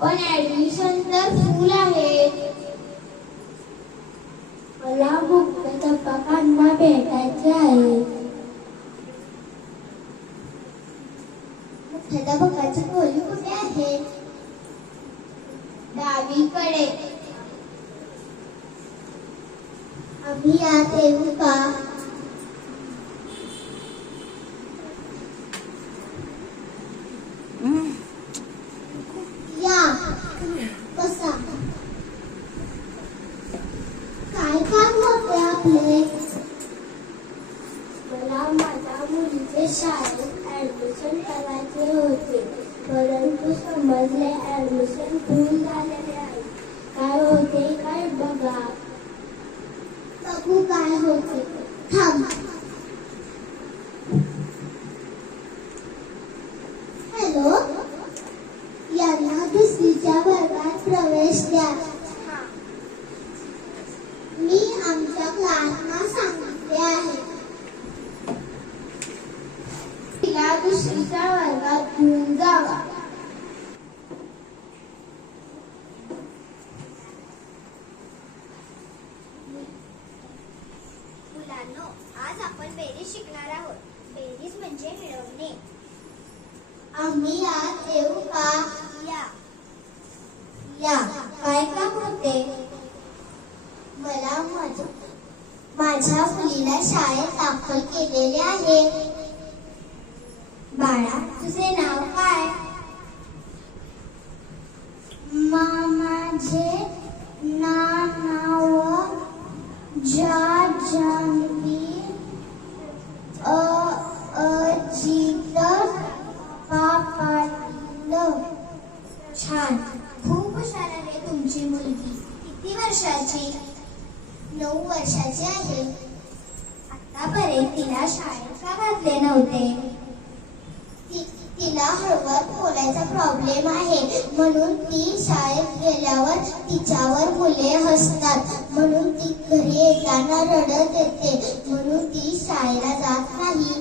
पण ऍडमिशन तर फुल आहे. मला मुख्याध्यापकांना भेटायचे आहे. मुख्याध्यापकाची खोली कुठे आहे? डावीकडे. आम्ही आत येऊ का? या बसा. काय काम होते आपले? मला माझ्या मुलीचे शाळेत ऍडमिशन करायचे होते, परंतु समजले ऍडमिशन फुल झालेले आहे. काय होते काय बघा. बघू काय होते. थांब. हॅलो, यांना दुसरीच्या वर्गात प्रवेश द्या. मी आमच्या क्लासना सांगितले आहे. तिला दुसरीच्या वर्गात घेऊन जावा. मुलांनो, आज आपण बेरीज शिकणार आहोत. बेरीज म्हणजे मिळवणे. आम्ही आज येऊ का? या. या. काय काम होते? मला माझ्या मुलीला शाळेत दाखल केलेले आहे. बाळा, तुझे नाव काय? माझे नाव जान्हवी अजित पाटील. छान, खूप हुशार आहे तुमची मुलगी. किती वर्षाची? 9 वर्षाची आहे. आतापर्यंत तिला शाळेत का घातले नव्हते? तिला हळूहळू बोलायचा प्रॉब्लेम आहे, म्हणून ती शाळेत गेल्यावर तिच्यावर मुले हसतात, म्हणून ती घरी येताना रडत येते, म्हणून ती शाळेला जात नाही.